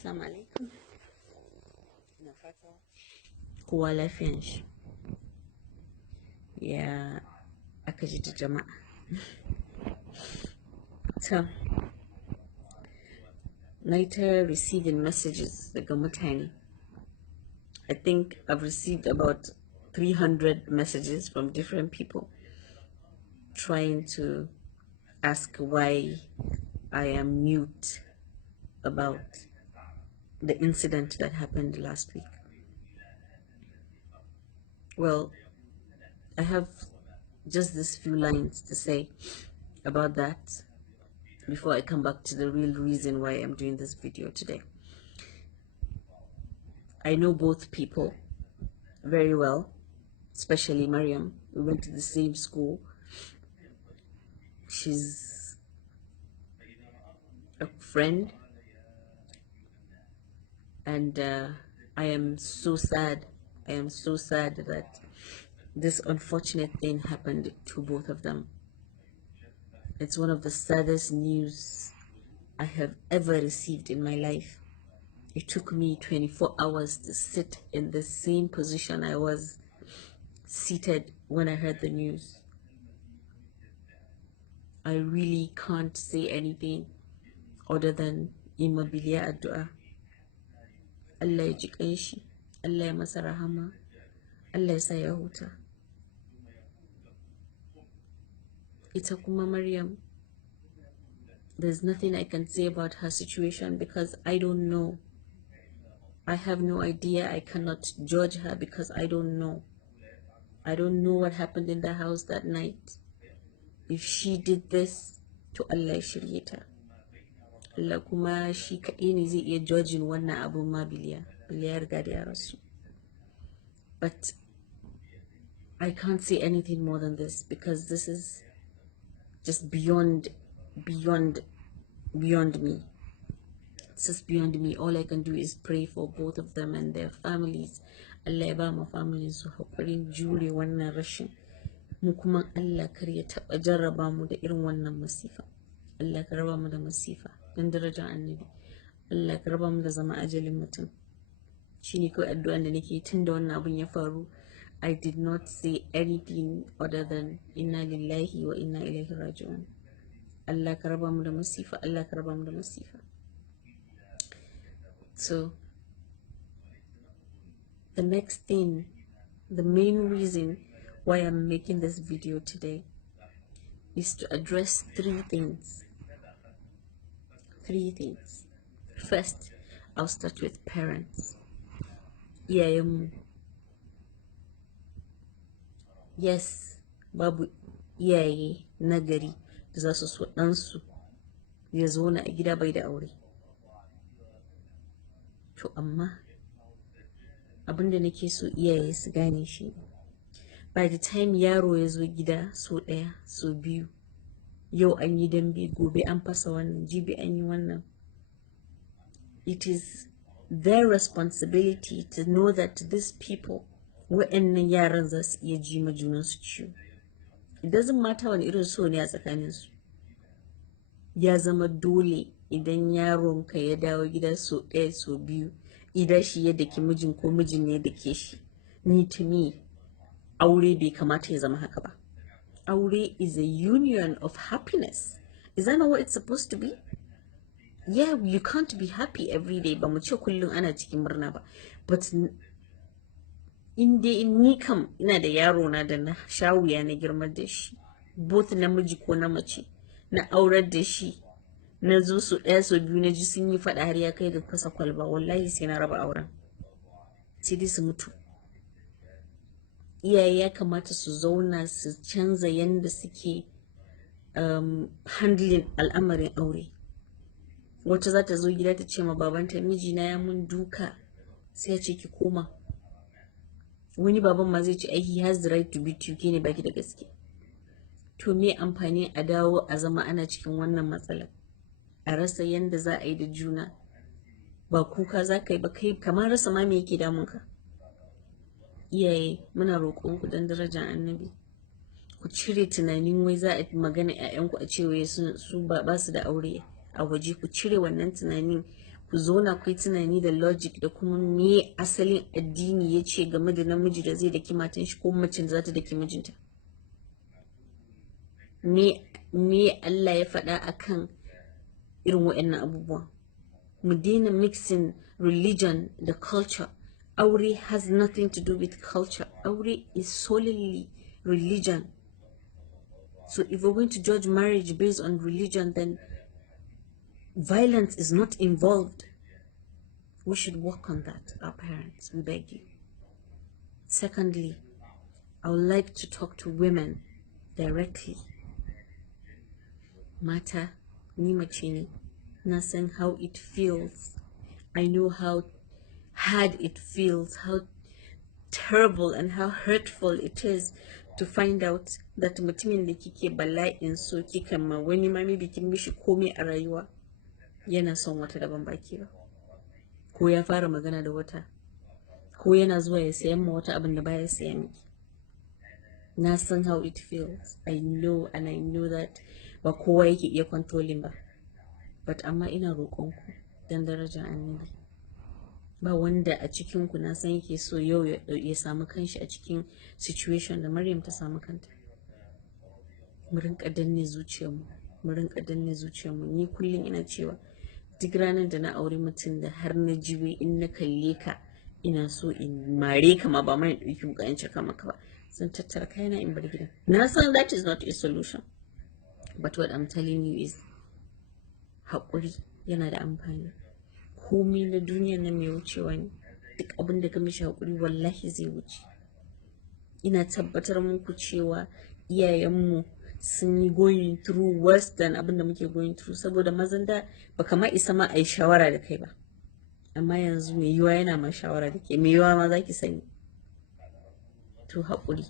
Assalamu alaikum. Na fata kowa lafiyan shi. Ya aka ji da jama'a. So, na ta receiving messages daga mutane. I think I've received about 300 messages from different people trying to ask why I am mute about the incident that happened last week. Well, I have just these few lines to say about that before I come back to the real reason why I'm doing this video today. I know both people very well, especially Mariam. We went to the same school. She's a friend, and I am so sad. I am so sad that this unfortunate thing happened to both of them. It's one of the saddest news I have ever received in my life. It took me 24 hours to sit in the same position I was seated when I heard the news. I really can't say anything other than imabiliya addu'a. Allah ya ji kanshi, Allah ya masa rahama, Allah ya sa ya huta. Ita kuma Maryam, there's nothing I can say about her situation because I don't know. I have no idea. I cannot judge her because I don't know. I don't know what happened in the house that night. If she did this, to Allah ya shirye ta. Allah kuma shi kaɗai ne zai iya judging wannan abun ma biliya riga da ya rasu. But I can't say anything more than this because this is just beyond me. It's just beyond me. All I can do is pray for both of them and their families. Allah ya ba mu families su haƙurin jure wannan rashin. Mu kuma Allah kar ya taɓa jarraba mu da irin wannan masifa. Allah ka raba mu da masifa don darajar annabi. Allah ka raba mu da zama ajalin mutum. Shine kawai addu'an da nake tun da wannan abun ya faru. I did not say anything other than inna lillahi wa inna ilaihi raji'un. Allah ka raba mu da masifa. Allah ka raba mu da masifa. So the next thing, the main reason why I'm making this video today is to address three things. First, I'll start with parents. Yes, babu iyaye nagari da za su so ɗansu ya zauna a gida bai da aure. To amma abinda nake so iyaye su gane shi, by the time yaro ya zo gida so ɗaya so biyu, yau an yi dambe, gobe an fasa wannan, jibi an yi wannan, it is their responsibility to know that these people, wa'annan yaran za su iya ji ma junansu ciwo. It doesn't matter wani irin so ne a tsakaninsu. Ya zama dole idan yaronka ya dawo gida so ɗaya so biyu, idan shi ya daki mijin ko mijin ne ya dake shi, ni to me, aure bai kamata ya zama haka ba. Aure is a union of happiness. Is that not what it's supposed to be? Yeah, you can't be happy every day. Ba mu ce kullum ana cikin murna ba. But in dai ni kam ina da yaro na da na shawuya na girmar da shi, both namiji ko na mace, na aurar da shi, na zo so ɗaya so biyu na ji sun yi faɗa har ya kai ga fasa kwalba, wallahi sai na raba auren. Sai dai su mutu. Iyaye ya kamata su zauna su canza yanda suke handling al'amarin aure. Wata za ta zo gida ta ce ma babanta, mijina ya mun duka, sai ya ce ki koma. Wani baban ma zai ce ai he has the right to beat you, ke ne baki da gaske. To me amfani a dawo a zama ana cikin wannan matsala, a rasa yanda za a yi da juna, ba kuka za ka yi ba, kai kamar rasa ma me yake damunka. Iyaye muna roƙon ku don darajar annabi, ku cire tunanin wai za a magana ƴaƴanku a ce wai su ba su da aure a waje. Ku cire wannan tunanin, ku zauna ku yi tunani da logic da kuma me asalin addini ya ce game da namiji da zai daki matan shi ko macen za ta daki mijinta. Me Allah ya faɗa akan irin waɗannan abubuwan. Mu daina mixing religion da culture. Aure has nothing to do with culture. Aure is solely religion. So if we're going to judge marriage based on religion, then violence is not involved. We should work on that, our parents, we beg you. Secondly, I would like to talk to women directly. Mata, ni mace ne, na san how it feels. I know how hard it feels, how terrible and how hurtful it is to find out that mutumin da kike bala'in so kika ma wani ma maybe kin mishi komai a rayuwa yana son wata daban baki ba, ko ya fara magana da wata, ko yana zuwa ya sayan ma wata abin da baya sayan miki. Na san how it feels. I know, and I know that ba kowa yake iya controlling ba, but amma ina roƙonku dan darajar annabi, ba wanda a cikinku na san yake so yau ya samu kanshi a cikin situation da Maryam ta samu kanta. Mu rinka danne zuciyarmu, mu rinka danne zuciyarmu. Ni kullum ina cewa duk ranar da na aure mutum da har na jiwe in na kalle ka ina so in mare ka ma ba mai ɗauki wuka in caka maka ba, zan tattara kayana in bar gidan. Na san that is not a solution, but what I'm telling you is haƙuri yana da amfani. Komai na duniya na mai wucewa ne, duk abin da ka mishi haƙuri wallahi zai wuce. Ina tabbatar muku cewa iyayenmu sun yi going through worse than abin da muke going through, saboda mazan da baka ma isa ma a yi shawara da kai ba, amma yanzu mai yiwa yana ma shawara da ke, mai yiwa ma za ki sani. To haƙuri,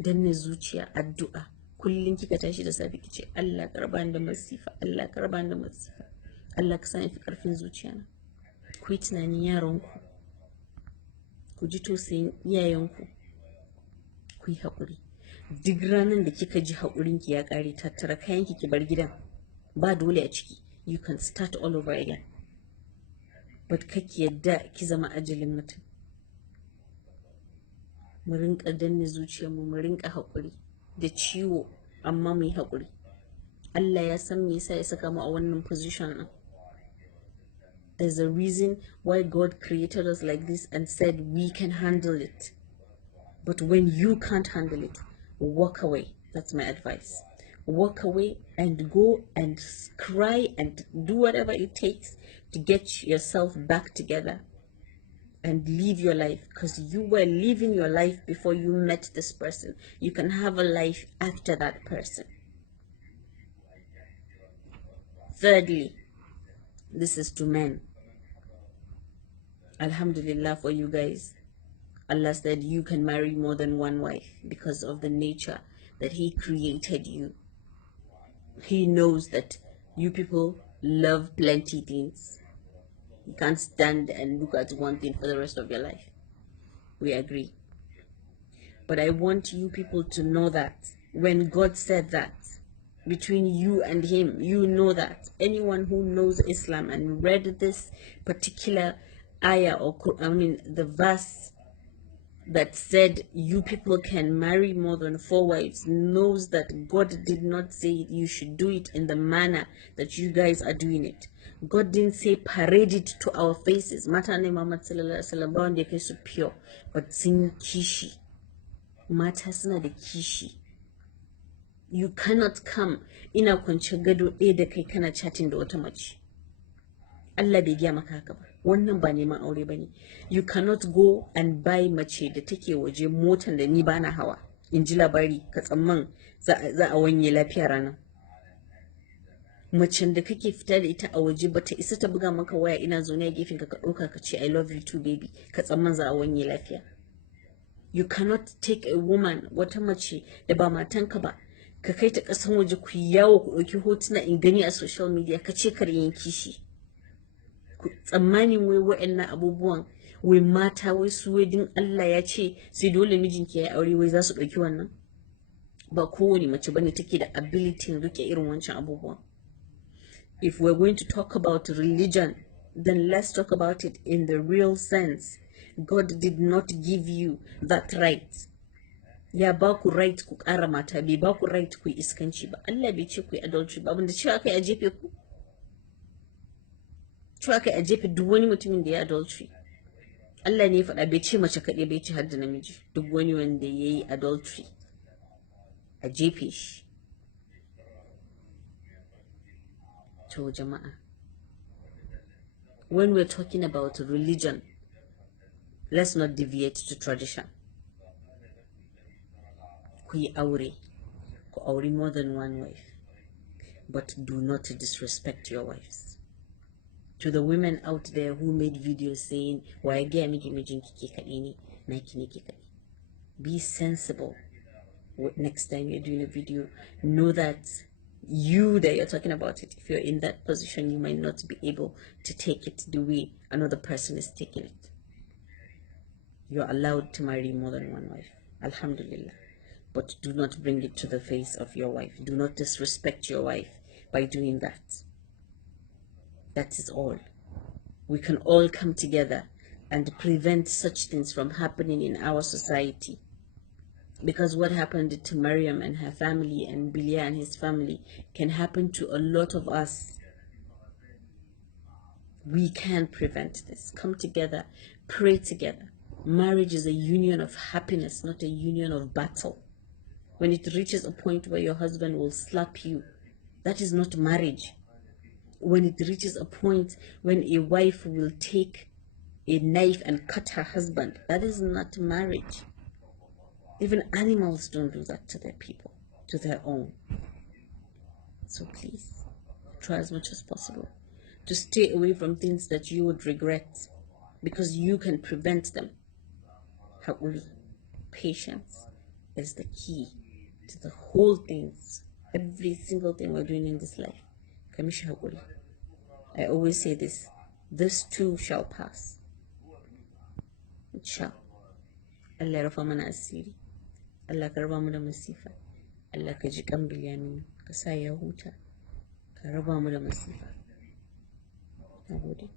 danne zuciya, addu'a. Kullum kika tashi da safe kice Allah ka raba ni da masifa, Allah ka raba ni da masifa, Allah ka sa ni fi ƙarfin zuciyana. Ku yi tunanin yaranku, ku ji tausayin iyayenku, ku yi haƙuri. Duk ranar da kika ji haƙurinki ya ƙare, tattara kayanki ki bar gidan, ba dole a ciki. You can start all over again, but kake yadda ki zama ajalin mutum. Mu rinka danne zuciyarmu, mu rinka haƙuri da ciwo, amma mu yi haƙuri. Allah ya san me yasa ya saka mu a wannan position ɗin. There's a reason why God created us like this and said we can handle it. But when you can't handle it, walk away. That's my advice. Walk away and go and cry and do whatever it takes to get yourself back together and live your life, because you were living your life before you met this person. You can have a life after that person. Thirdly, this is to men. Alhamdulillah for you guys. Allah said you can marry more than one wife because of the nature that He created you. He knows that you people love plenty things. You can't stand and look at one thing for the rest of your life. We agree. But I want you people to know that when God said that, between you and Him, you know that. Anyone who knows Islam and read this particular ayah, or the verse that said you people can marry more than 4 wives, knows that God did not say you should do it in the manner that you guys are doing it. God didn't say parade it to our faces. Mata ne Muhammad sallallahu alaihi wasallam ba wanda yake su pure, but sun kishi. Mata suna da kishi. You cannot come ina kwance gado ɗaya da kai kana chatting da wata mace. Allah bai gaya maka haka ba. Wannan ba neman aure bane. You cannot go and buy mace da take waje motan da ni bana hawa. In ji labari ka tsamman za a wanye lafiya ranar. Macen da kake fita da ita a waje bata isa ta buga maka waya ina zaune a gefen ka ɗauka ka ce I love you too baby, ka tsamman za a wanye lafiya. You cannot take a woman, wata mace da ba matanka ba, ka kai ta ƙasan waje ku yawo ku ɗauki hotuna in gani a social media ka ce kar yin kishi. Tsammanin wai wa'annan abubuwan wai mata wai su wai din Allah ya ce sai dole mijinki ya aure wai za su ɗauki wannan. Ba kowane mace bane take da ability rike irin wancan abubuwan. If we're going to talk about religion, then let's talk about it in the real sense. God did not give you that right. Ya ba ku right ku ƙara mata, bai ba ku right ku iskanci ba. Allah bai ce ku adultery ba, abinda cewa kai a jefe ku. Cewa kai a jefe duk wani mutumin da ya adultery. Allah ne ya faɗa, bai ce mace kaɗai, bai ce har da namiji. Duk wani wanda ya yi adultery a jefe shi. To jama'a, when we're talking about religion, let's not deviate to tradition. Ku yi aure, ku auri more than one wife, but do not disrespect your wives. To the women out there who made videos saying, why gaya miki mijinki ke kaɗai ne, naki ne ke kaɗai. Be sensible. Next time you're doing a video, know that you that you're talking about it, if you're in that position, you might not be able to take it the way another person is taking it. You're allowed to marry more than one wife, alhamdulillah, but do not bring it to the face of your wife. Do not disrespect your wife by doing that. That is all. We can all come together and prevent such things from happening in our society. Because what happened to Maryam and her family and Bilia and his family can happen to a lot of us. We can prevent this. Come together, pray together. Marriage is a union of happiness, not a union of battle. When it reaches a point where your husband will slap you, that is not marriage. When it reaches a point when a wife will take a knife and cut her husband, that is not marriage. Even animals don't do that to their people, to their own. So please, try as much as possible to stay away from things that you would regret, because you can prevent them. Haƙuri, patience is the key to the whole things, every single thing we're doing in this life. Kamishi haƙuri. I always say this too shall pass. It shall. Allah ya rufa mana asiri. Allah ka raba mu da masifa. Allah ka ji kan Bilyaminu, ka sa ya huta, ka raba mu da masifa. Nagode.